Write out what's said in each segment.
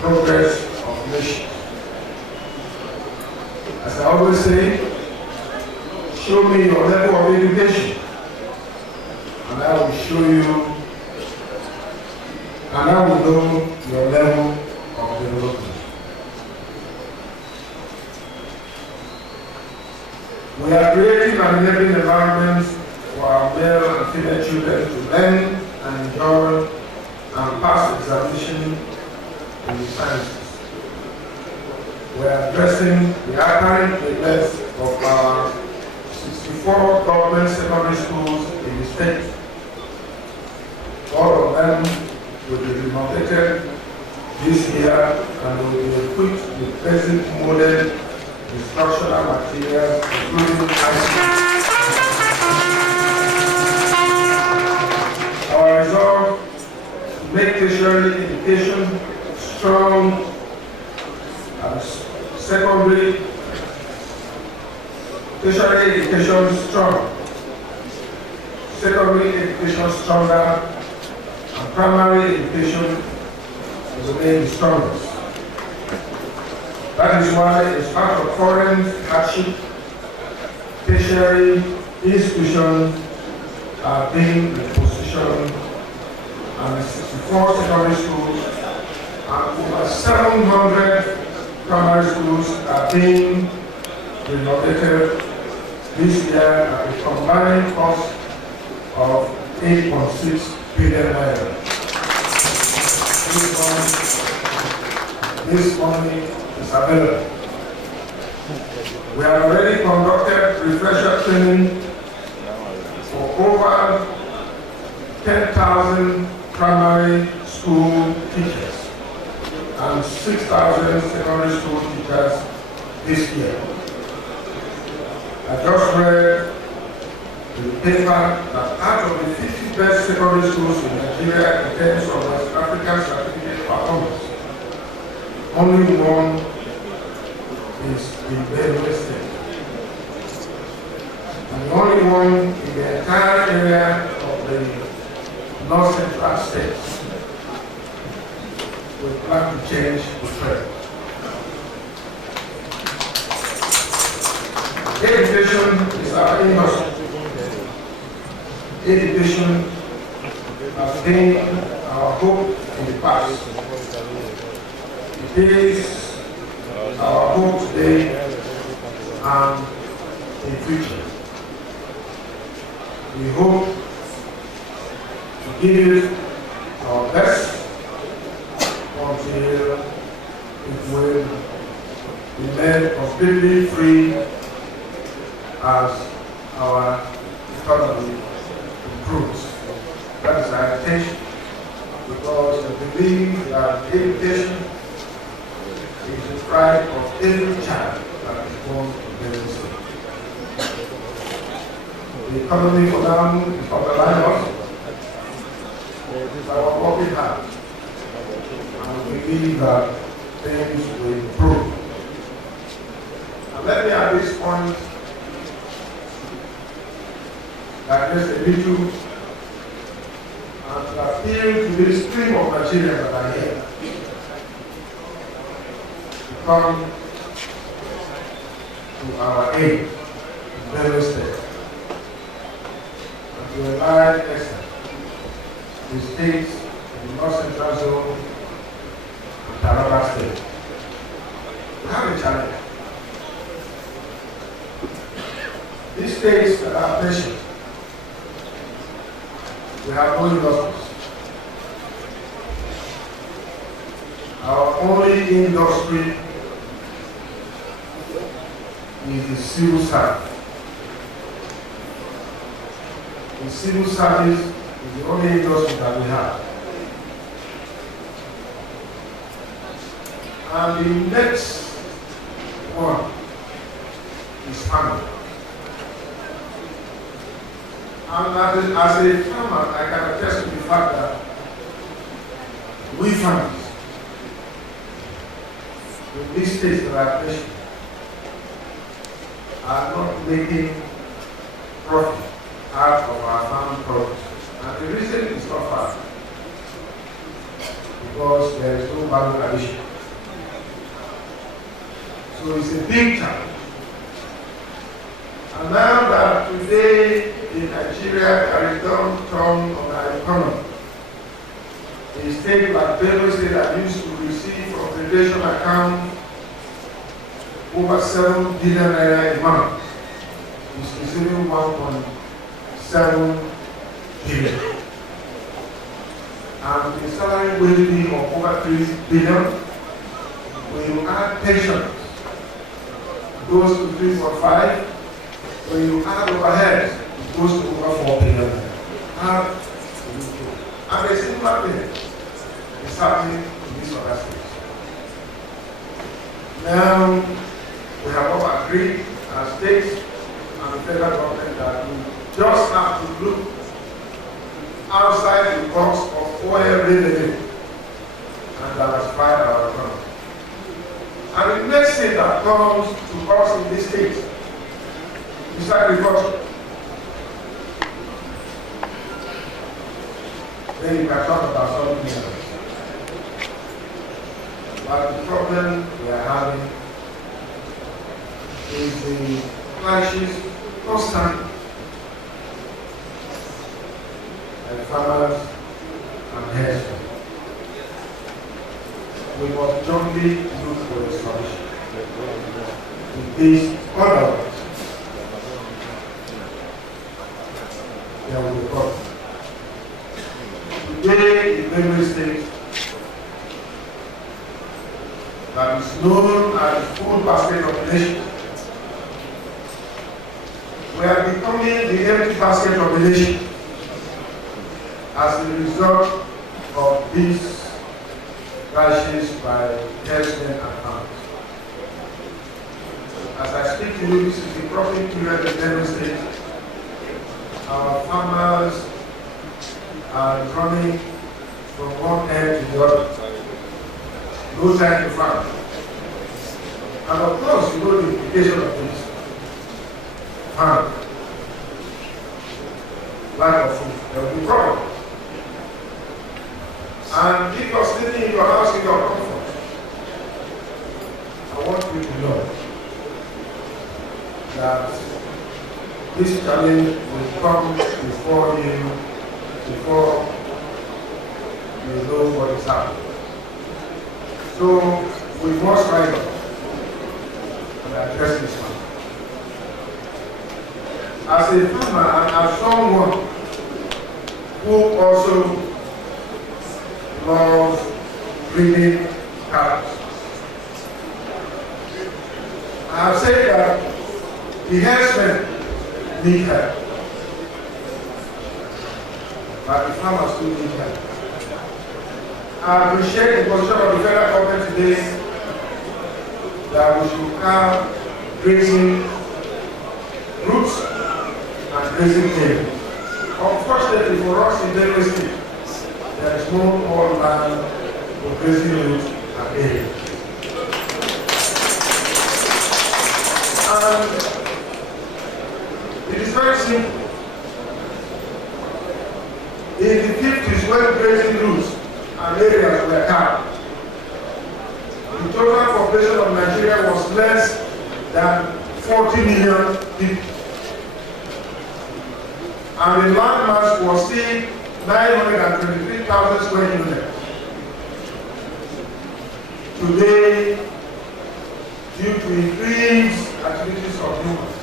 progress of nations. As I always say, show me your level of education, and I will show you, and I will know your level of development. We are creating an enabling environment for our male and female children to learn and enjoy and pass examination in the sciences. We are addressing the apparent neglect of our 64 government secondary schools in the state. All of them will be renovated this year and will be equipped with basic modern instructional materials, including ICT. Our resolve to make tertiary education strong and secondary tertiary education strong, secondary education stronger, and primary education is remain the strongest. That is why, in spite of current hardship, tertiary institutions are being repositioned, and the 64 secondary schools and over 700 primary schools are being renovated this year at a combined cost of 8.6 billion naira. This money is available. We have already conducted refresher training for over 10,000 primary school teachers and 6,000 secondary school teachers this year. I just read in the paper that out of the 50 best secondary schools in Nigeria in terms of West African certificate performance, only one is in Benue State. And the only one in the entire area of the North Central States. We plan to change the trend. Education is our industry. Education has been our hope in the past. It is our hope today and in the future. We hope to give it our best until it will remain completely free as our economy improves. That is our intention, because we believe that education is the right of every child that is born in this state. The economy for now is on the line also. It is our working hard, and we believe that things will improve. And let me at this point address a little and to appeal to this stream of Nigerians that are here to come to our aid in various states and to a large extent the states in the North Central Zone and Taraba State. We have a challenge. These states that are patient, we have no industries. Our only industry is the civil service. The civil service is the only industry that we have. And the next one is farming. And as a farmer, I can attest to the fact that we farmers, in these states that I mentioned, are not making profit out of our farm produce. And the reason is not far, because there is no value addition. So it's a big challenge. And now that today in Nigeria there is downturn on our economy, a state like Benue State that used to receive from federation account over 7 billion naira a month is receiving 1.7 billion. And the salary will be of over 3 billion. When you add pensions, it goes to 3.5. When you add overhead, it goes to over 4 billion. And a similar thing is happening in these other states. Now, we have all agreed as states and the federal government that we just have to look outside the box of oil revenue and diversify our economy. And the next thing that comes to us in this state is agriculture. Then you can talk about something else. But the problem we are having is the clashes constant and farmers and herdsmen. We must jointly look for a solution. In case otherwise, there will be a problem. Today in Benue State, that is known as food basket of the nation, we are becoming the empty basket of the nation as a result of these clashes by herdsmen and farmers. As I speak to you, this is the cropping period in Benue State. Our farmers are running from one end to the other. No time to farm. And of course, you know the implication of this. Farm. Lack of food. There will be problem. And if you're sleeping in your house in your comfort, I want you to know that this challenge will come before you, before you know what is happening. So we must rise up and address this one. As a farmer and as someone who also loves breeding cows, I have said that the herdsmen need help, but the farmers still need help. I appreciate the position of the federal government today that we should have grazing routes and grazing areas. Unfortunately for us in Benue State, there is no more land for grazing routes and areas. And it is very simple. In the 50s, when grazing routes and areas were carved, the total population of Nigeria was less than 40 million people. And the land mass was still 923,000 square kilometers. Today, due to increased activities of humans,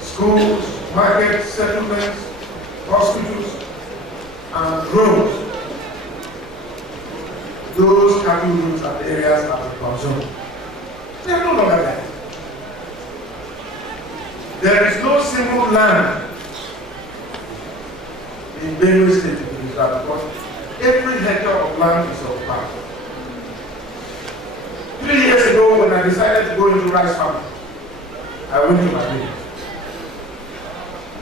schools, markets, settlements, hospitals, and roads, those cattle routes and areas have been consumed. They are no longer there. There is no single land in Benue State to be described because every hectare of land is of farm. 3 years ago, when I decided to go into rice farming, I went to my village,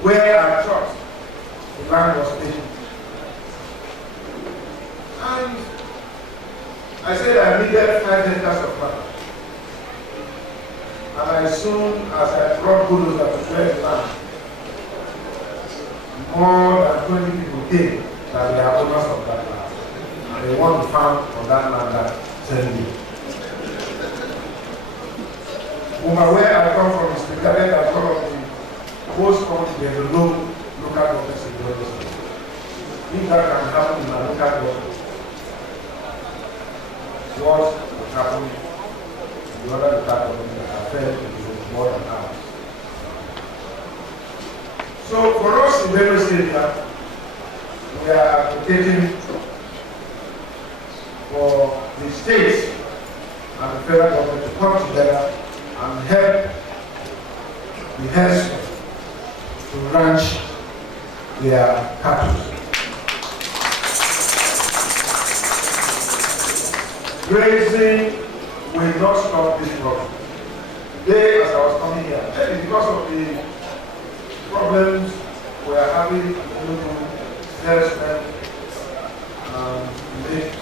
where I thought the land was taken. And I said I needed 5 hectares of land. And as soon as I brought bulldozers to clear the land, more than 20 people came that they are owners of that land. And they want to farm on that land that same year. But where I come from is regarded as one of the most confident local governments in the world. If that can happen in a local government, what would happen in the other local government that are failed to do more than ours? So for us in Lagos area, we are advocating for the states and the federal government to come together and help the herdsmen to ranch their cattle. Grazing will not stop this problem. Today, as I was coming here, maybe because of the problems we are having with herdsmen and ladies,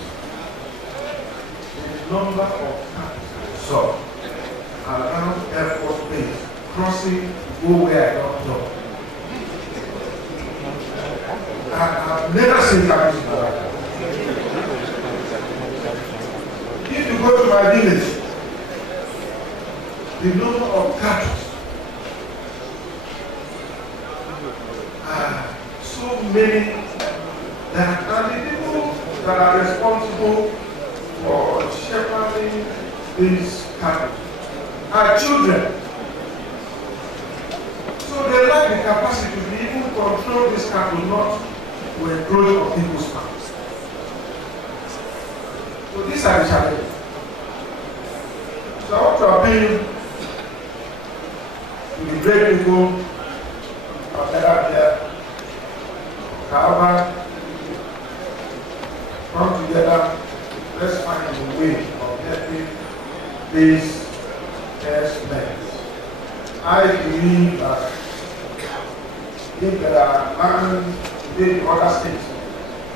the number of cattle saw around Air Force Base crossing go where I don't know. I've never seen cattle in my life. If you go to my village, the number of cattle are so many that are the people that are responsible for shepherding these cattle are children. So they lack the capacity to even control this cattle not to encroach on people's farms. So these are the challenges. So I want to appeal to the great people of Nigeria, KAOBA, come together, let's find a way of helping these herdsmen. I believe that if there are land in other states,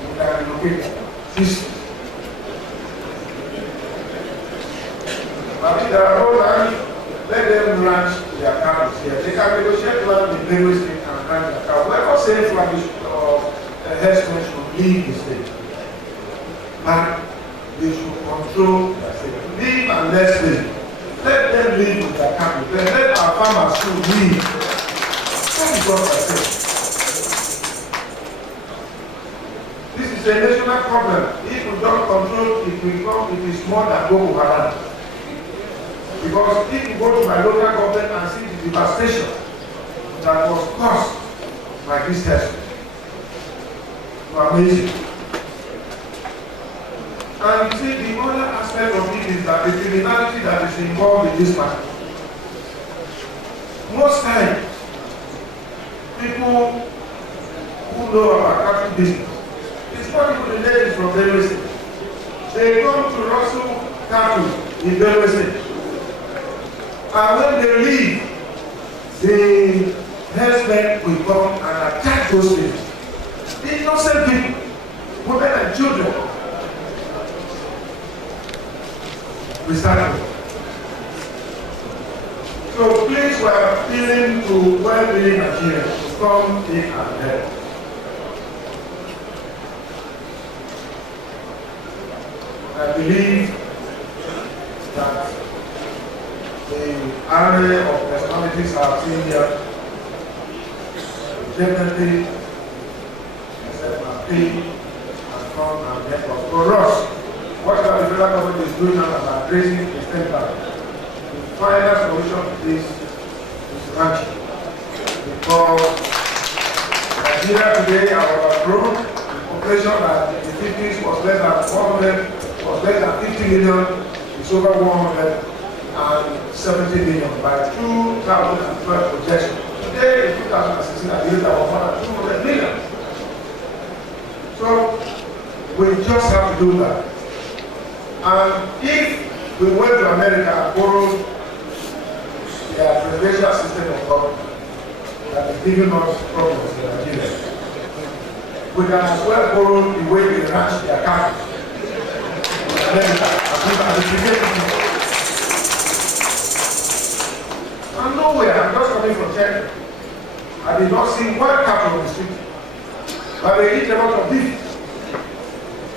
we can locate this. But if there are no land, let them ranch their cattle here. They can negotiate land in various states and ranch their cattle. We're not saying herdsmen should leave the state, but they should control their state. Leave and let's live. Let them live with their cattle. Then let our farmers too live. That is what I say. This is a national problem. If we don't control it, it is more than Boko Haram. Because if you go to my local government and see the devastation that was caused by this test, it's amazing. And you see, the other aspect of it is that the criminality that is involved in this matter. Most times, people who know about cattle business, it's not even the ladies from Benue State. They come to rustle cattle in Benue State. And when they leave, the herdsmen will come and attack those people. The innocent people, women and children, we start with. So please, we are appealing to well-being Nigerians to come in and help. I believe that the array of personalities I've seen here definitely accept my plea and come and help us. For us, what the federal government is doing now about raising the state bank, the final solution to this is ranching. Because Nigeria today, our growth, the population at the 50s was less than 100, was less than 50 million, it's over 170 million by 2012 projection. Today, in 2016, I believe there was more than 200 million. So, we just have to do that. And if we went to America and borrowed their presidential system of government that is giving us problems in Nigeria, we can as well borrow the way they ranch their cattle in America and nowhere, I'm just coming from China, I did not see one cattle on the street, but they eat a lot of beef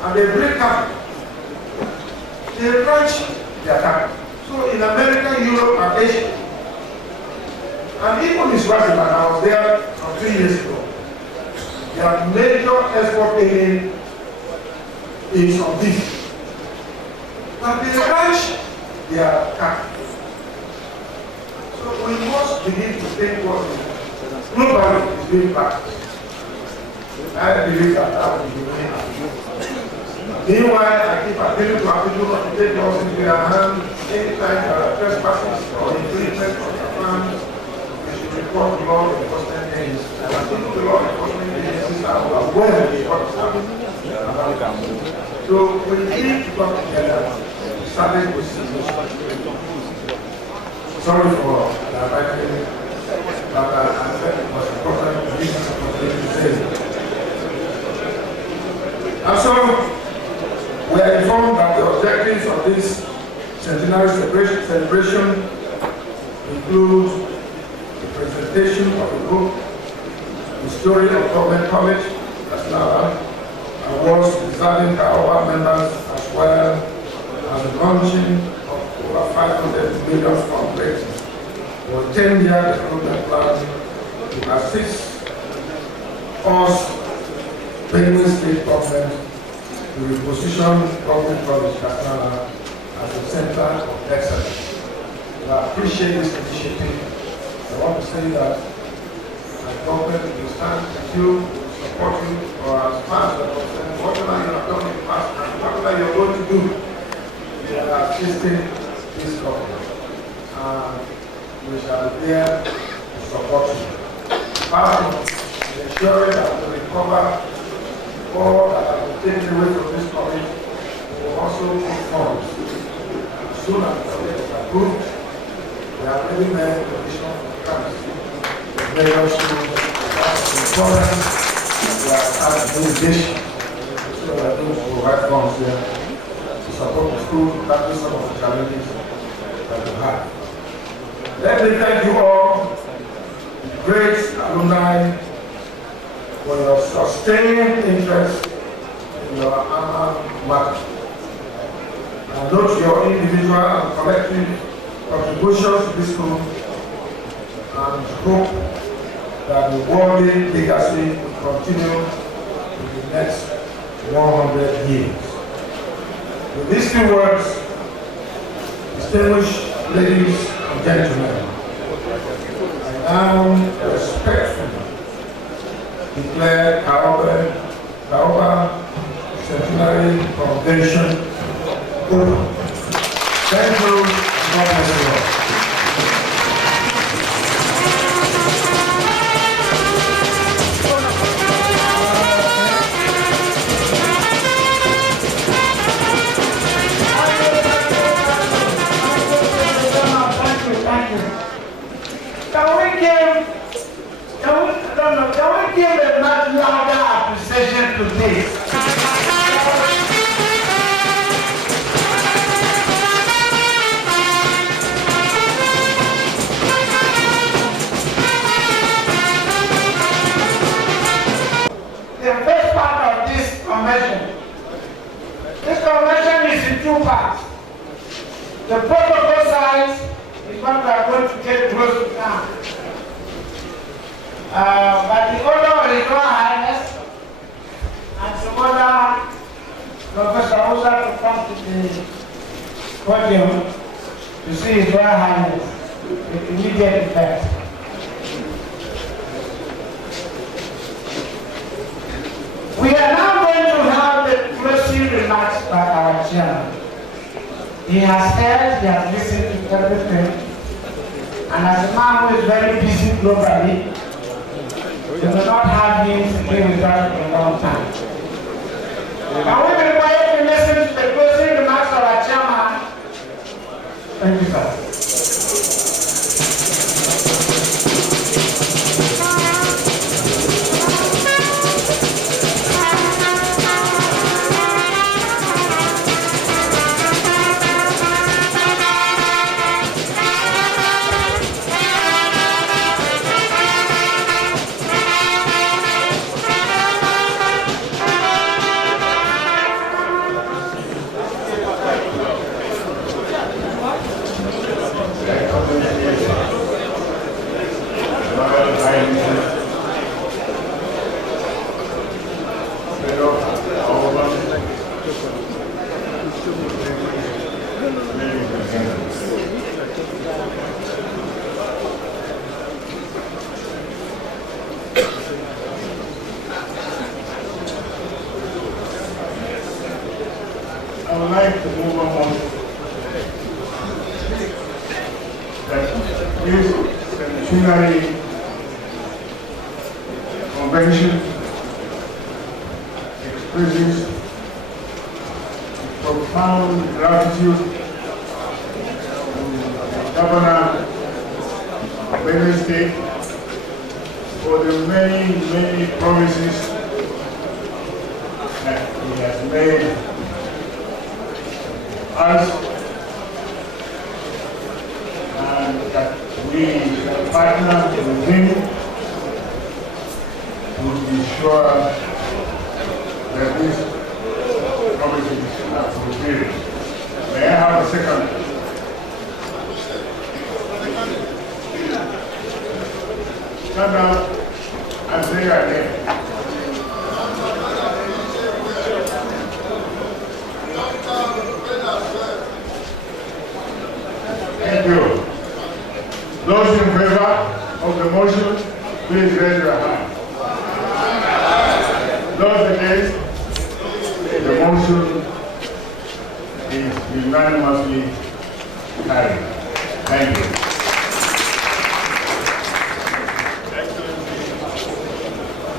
and they breed cattle. They ranch their cattle. So in America, Europe, and Asia, And even in Swaziland, I was there 3 years ago. Their major export aid is on beef. But they ranch their cattle. So we must begin to think what globally is being practiced. I believe that will be the way. Meanwhile, I keep appealing to our people to take laws into their hands anytime there are trespasses or infringement of their farms. They should report to law enforcement agencies. And I think the law enforcement agencies are aware of what is happening. So we need to come together to establish this situation. Sorry for writing, but I said it was important to give us an opportunity to say it. And so, we are informed that the objectives of this Centenary celebration include the presentation of the book, the story of Government College, Katsina-Ala, awards deserving KAOBA members, as well as the launching of over 500 million fundraising for a 10-year development plan to assist us, Benue State Government, to reposition Government College Katsina-Ala as a center of excellence. I appreciate this initiative. I want to say that as government will stand with you, support you, or as far as whatever you have done in the past and whatever you're going to do, we are assisting this government. And we shall be there to support you. Part of ensuring that we recover all that have been taken away from this college, we will also put funds. As soon as the college is approved, we have already made a condition for the council. The various schools, insurance, we have had a delegation. So we are going to provide funds here to support the school to tackle some of the challenges that we have. Let me thank you all, great alumni, for your sustained interest in your alma mater. I note your individual and collective contributions to this school and hope that the worldly legacy will continue in the next 100 years. With these few words, distinguished ladies and gentlemen, I now respectfully declare KAOBA Centenary Foundation open. Thank you, and God bless you all. Can we give a much louder appreciation to this? The first part of this convention. This convention is in two parts. The protocol side is what we are going to get close to now. But the order of His Royal Highness and some other Professor also to come to the podium to see His Royal Highness with immediate effect. We are now going to have the closing remarks by our chairman. He has heard, he has listened to everything, and as a man who is very busy globally, we will not have him sitting with us for a long time. Can we be quiet to listen to the closing remarks of our chairman? Thank you, sir. I would like to move on that this Centenary Convention expresses profound gratitude to the Governor of Benue State for the many, many promises that he has made us, and that we partner with him to be sure that these promises are fulfilled. May I have a second? Stand up and say your name. Thank you. Those in favor of the motion, please raise your hand. Those against, the motion is unanimously carried. Thank you.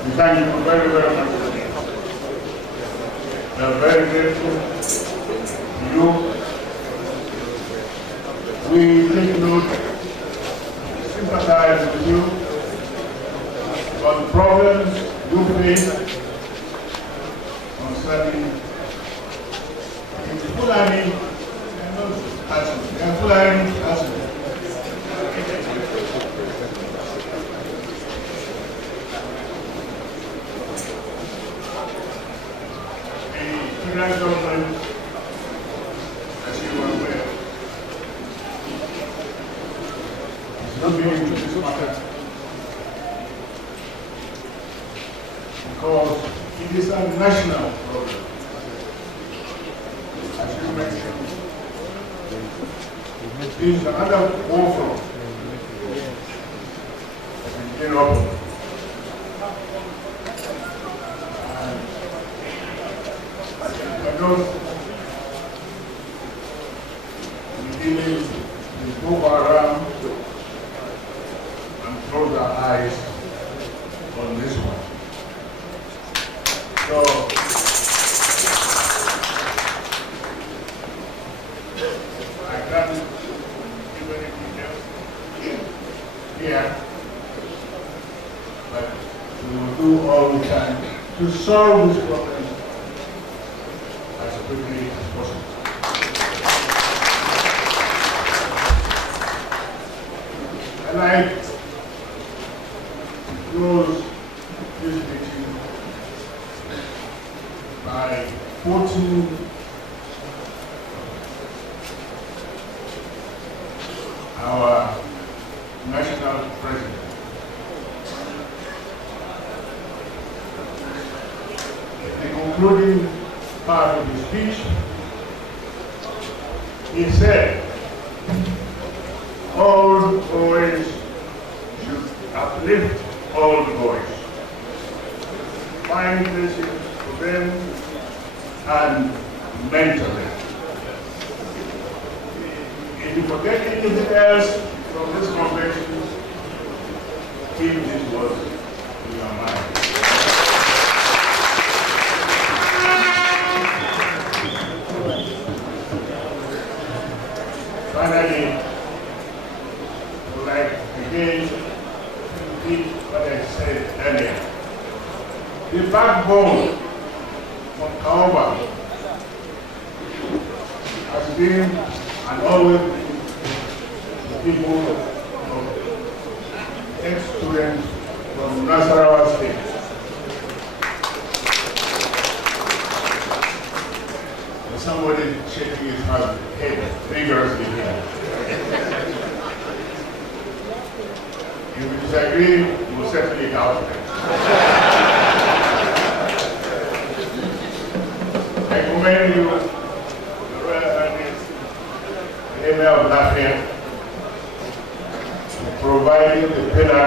We thank you very, very much. We are very grateful to you. We take note, sympathize with you on the problems you face concerning the Fulani Katsina-Ala. The federal government, as you are aware, looking into this matter because it is a national problem. As you mentioned, it is another war front in Europe. And because we dealing with Boko Haram and close our eyes on this one. So, I can't give any details here, but we will do all we can to solve this problem as quickly as possible. I'd like to close this meeting by quoting our national president. The concluding part of his speech, he said, all boys should uplift all boys, find places for them and mentor them. If you forget anything else from this convention, keep these words in your mind. Finally, I would like again to repeat what I said earlier. The backbone of KAOBA has been and always been the people of ex-students from Nasarawa State. There's somebody shaking his head vigorously here. If you disagree, you will certainly doubt it. I commend commend you, the Emir of Lafayette, for providing the pillar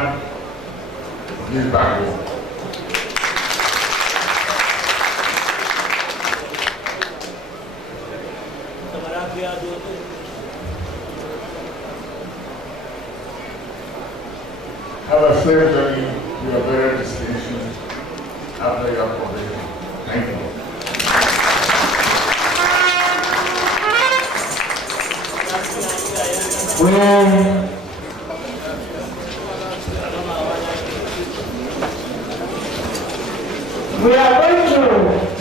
of this backbone. Have a safe journey to your various destinations after your probation. Thank you. We are going to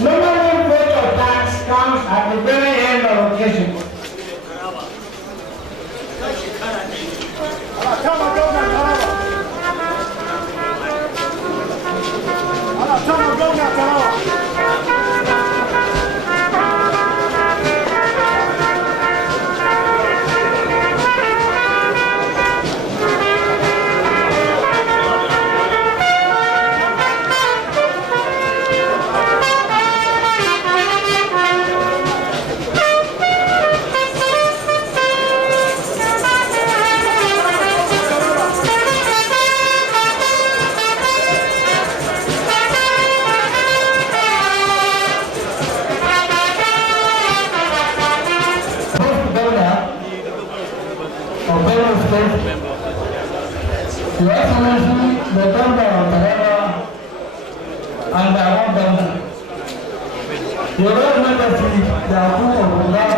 normally vote of tax comes at the very end of occasion. Your Excellency, the Governor of Kaava and our Governor, Your Royal Majesty, the Abu of Allah,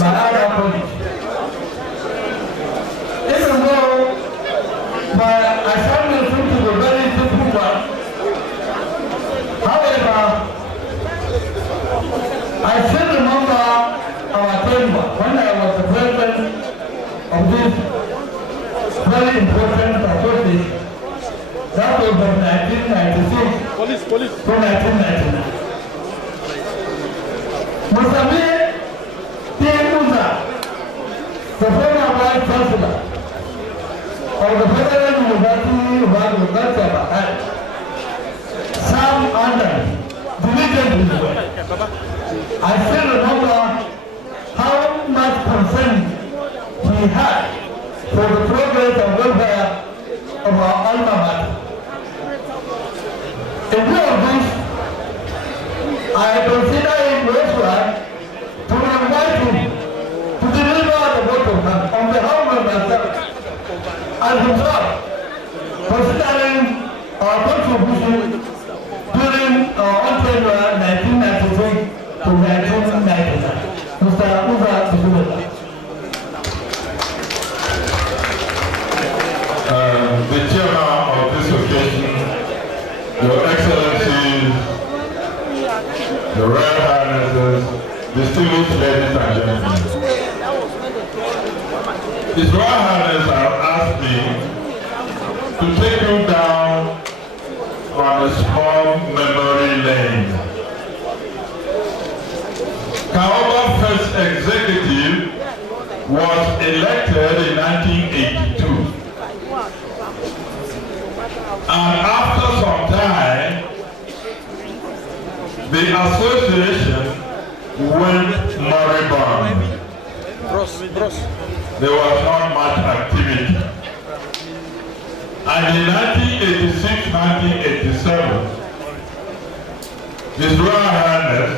my College. Even though my assignment seems to be very difficult, however, I still remember our chamber when I was the president of this very important association. That was from 1996 to 1999. Musame T. Musa, the former vice chancellor of the Federal University of Agriculture, Sam Anderson, diligently. I still remember how much concern he had for the progress and welfare of our alma mater. In view of this, I consider it worthwhile to invite him to deliver the vote of thanks on behalf of myself and himself, considering our contribution during our own tenure 1993 to 1999. Mr. Uza Tufuleta. The chairman of this occasion, Your Excellencies, the Royal Highnesses, distinguished ladies and gentlemen. His Royal Highness have asked me to take you down on a small memory lane. KAOBA first executive was elected in 1982. And after some time, the association went moribund. There was not much activity. And in 1986, 1987, His Royal Highness,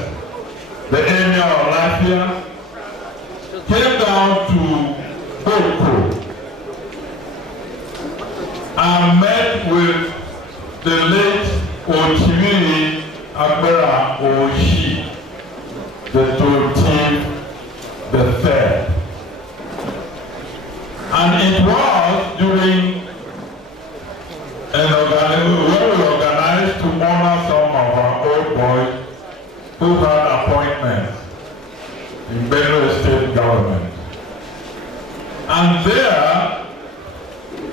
the Emir of Latvia, came down to Boko and met with the late Ochimiri Agbera Oshi, the 13th, the third. And it was during where we organized to honor some of our old boys who had appointments in Benue State government. And there,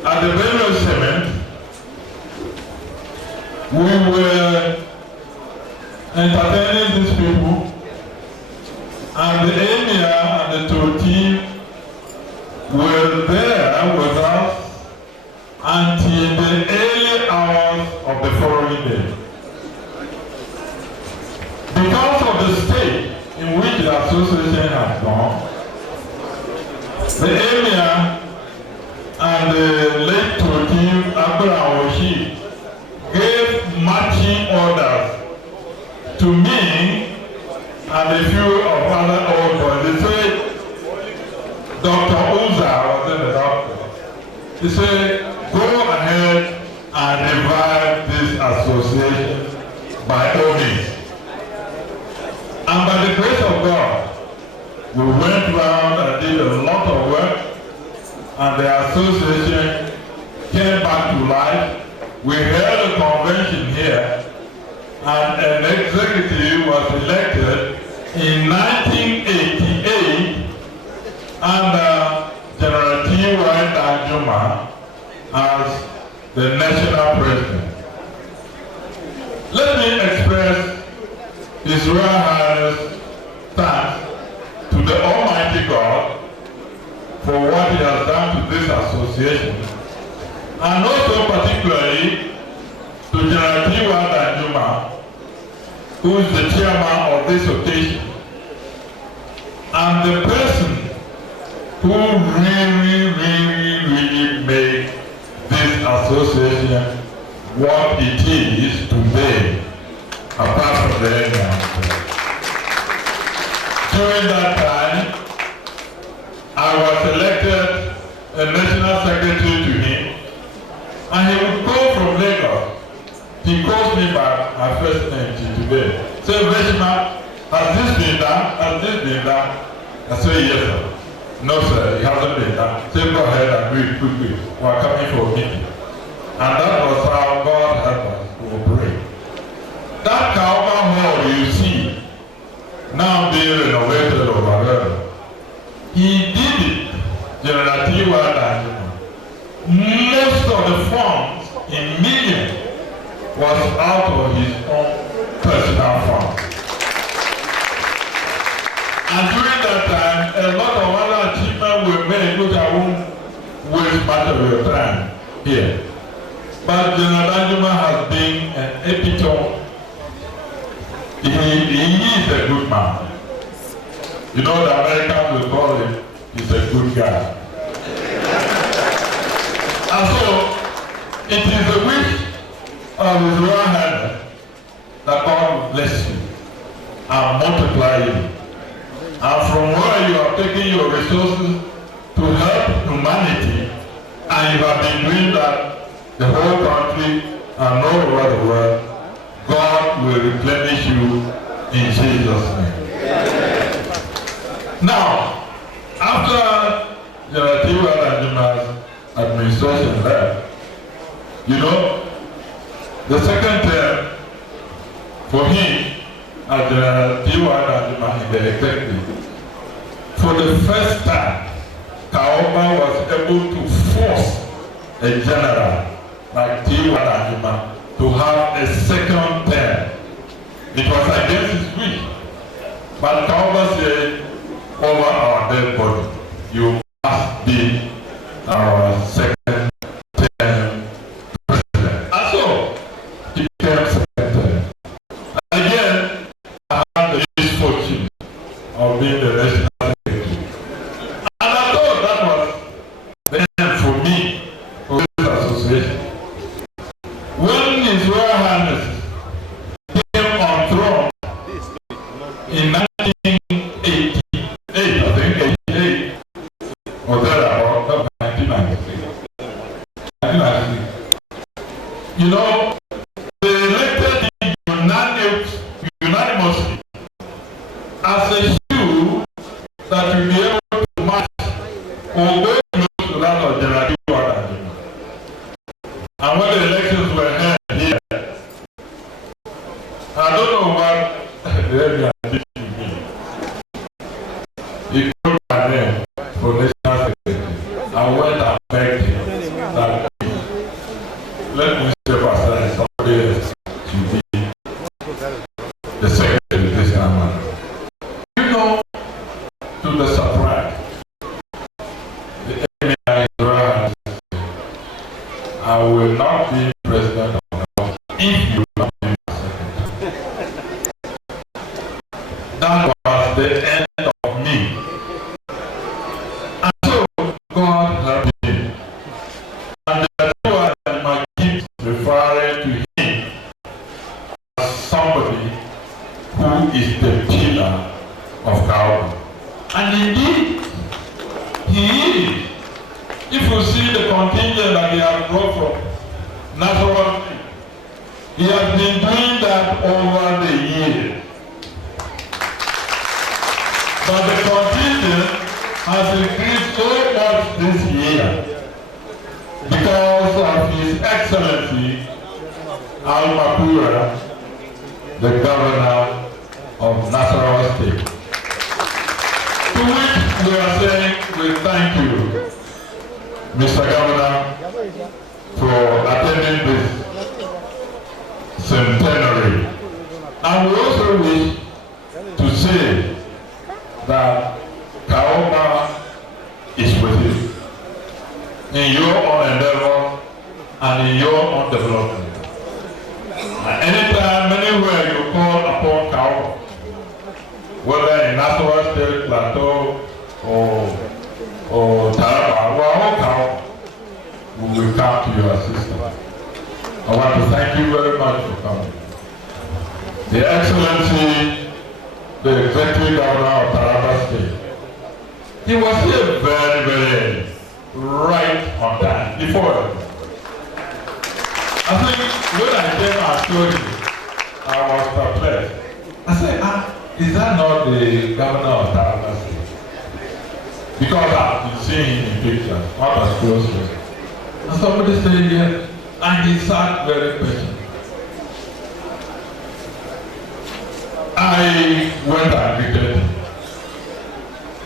at the Benue Cement, we were entertaining these people, and the Emir and the 13 were there with us until the early hours of the following day. Because of the state which the association has gone, the emir and the late Totim Abrahamoshi gave marching orders to me and a few of other old boys. They said, Dr. Uza was in the doctor. He said, go ahead and revive this association by all means. And by the grace of God, we went around and did a lot of work, and the association came back to life. We held a convention here, and an executive was elected in 1988 under General T.Y. Danjuma as the national president. Let me express His Royal Highness thanks to the Almighty God for what He has done to this association, and also particularly to General T.Y. Danjuma, who is the chairman of this occasion, and the person who really made this association what it is today, apart from the Indian. During that time, I was elected a national secretary to him, and he would go from Lagos. He calls me by my first name till today. Say, Veshma, has this been done? Has this been done? I say, yes, sir. No, sir, it hasn't been done. Say, go ahead and do it quickly. We are coming for a meeting. And that was how God helped us to operate. That KAOBA hall you see, now being renovated over there, he did it, General T.Y. Danjuma. Most of the funds, in millions, was out of his own personal funds. And during that time, a lot of other achievements were made, which I won't waste much of your time here. But General Danjuma has been an epitome. He is a good man. You know, the Americans will call him, he's a good guy. And so, it is a wish of His Royal Highness that God will bless you and multiply you. And from where you are taking your resources to help humanity, and you have been doing that the whole country and all over the world, God will replenish you in Jesus' name. Now, after General T.Y. Danjuma's administration left, you know, the second term for him as General T.Y. Danjuma in the executive, for the first time, KAOBA was able to force a general like T.Y. Danjuma to have a second term. It was against his wish. But KAOBA said, over our dead body, you must be our second term president. And so, he became second term. Again, I had the misfortune of being the national secretary. And I thought that was the end for me, for this association. When His Royal Highness came on throne in 1988, I think 88, or thereabout, 1996. You know, they elected him unanimously as a shoe that will be able to match or go close to that of General T.Y. Danjuma. And when the elections were held here, I don't know what the area did to me. He called my name for national secretary. I went and begged him that let me step aside, somebody else should be the secretary this man. You know, to the surprise, the emir Israel, I will not be president of the house if you will not be my secretary. That was was the end of me. And so God helped him. And that's why I keep referring to him as somebody who is the pillar of KAOBA. And indeed, he is. If you see the contingent that he has brought from National, he has been doing that over the years. But the contingent has increased so much this year because of His Excellency Al-Makura, the Governor of Nasarawa State. To which we are saying we thank you, Mr. Governor, for attending this Centenary. And we also wish to say that KAOBA is with you in your own endeavor and in your own development. And anytime, anywhere you call upon KAOBA, whether in Nasarawa State, Plateau, or Taraba, or KAOBA, we will come to your assistance. I want to thank you very much for coming. The Excellency, the Executive Governor of Taraba State, he was here very, very right on time, before. I think when I came and told you, I was perplexed. I said, is that not the Governor of Taraba State? Because I've been seeing him in pictures, not as close as. And somebody said yes, and he sat very patient. I went and greeted him.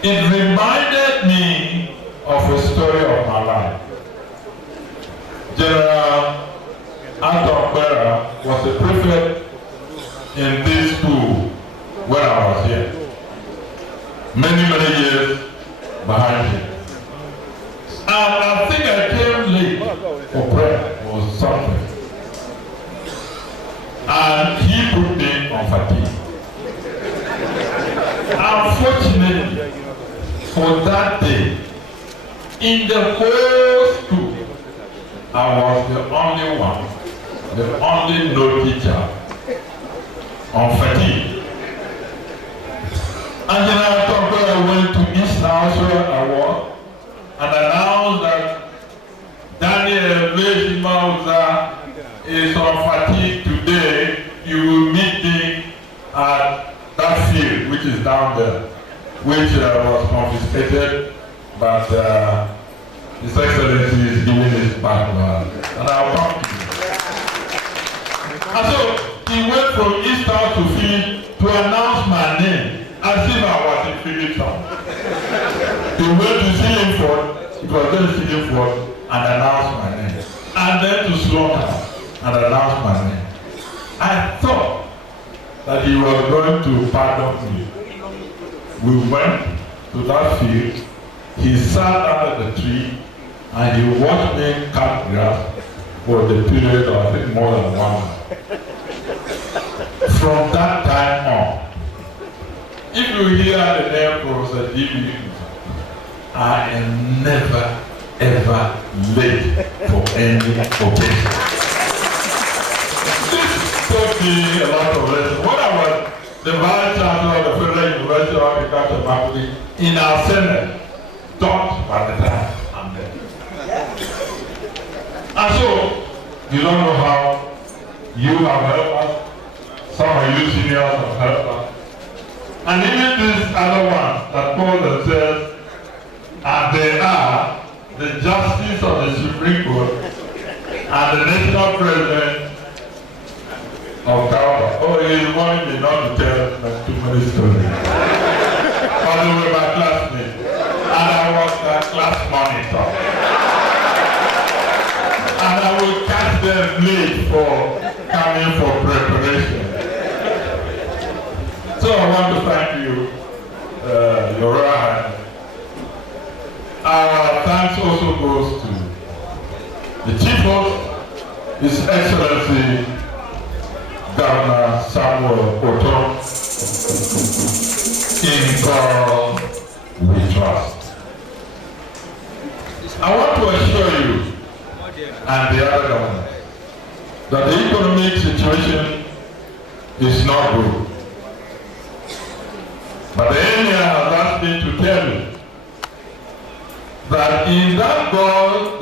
It reminded me of a story of my life. General Anton Bera was a prefect in this school when I was here. Many, many years behind him. And I think I came late for prayer or something. And he put me on fatigue. Unfortunately, for that day, in the whole school, I was the only one, the only no teacher on fatigue. And then I went to East House where I was and announced that Daniel Vejimauza is on fatigue today. You will meet me at that field, which is down there, which was confiscated, but His Excellency is giving his back, and I'll come to you. And so he went from East House to field to announce my name, as if I was in Philip Town. He went to Sealingford, it was going to Sealingford, and announced my name. And then to Slaughter, and announced my name. I thought that he was going to pardon me. We went to that field. He sat under the tree and he watched me cut grass for the period of I think more than 1 month. From that time on, if you hear the name Professor D.B., I am never ever late for any occasion. Taught me a lot of lessons. When I was the Vice Chancellor of the Federal University of Agriculture Faculty in our Senate, taught by the time I'm there. And so, you don't know how you have helped us, some of you seniors have helped us. And even these other ones that call themselves, and they are the Justice of the Supreme Court and the National President of KAOBA. Oh, he wanted me not to tell too many stories. But they were my classmates. And I was their class monitor. And I will catch them late for coming for preparation. So I want to thank you, Your Royal Highness. Our thanks also goes to the Chief Host, His Excellency Governor Samuel Otom, In God we trust. I want to assure you and the other government that the economic situation is not good. But the emir has asked me to tell you that in that God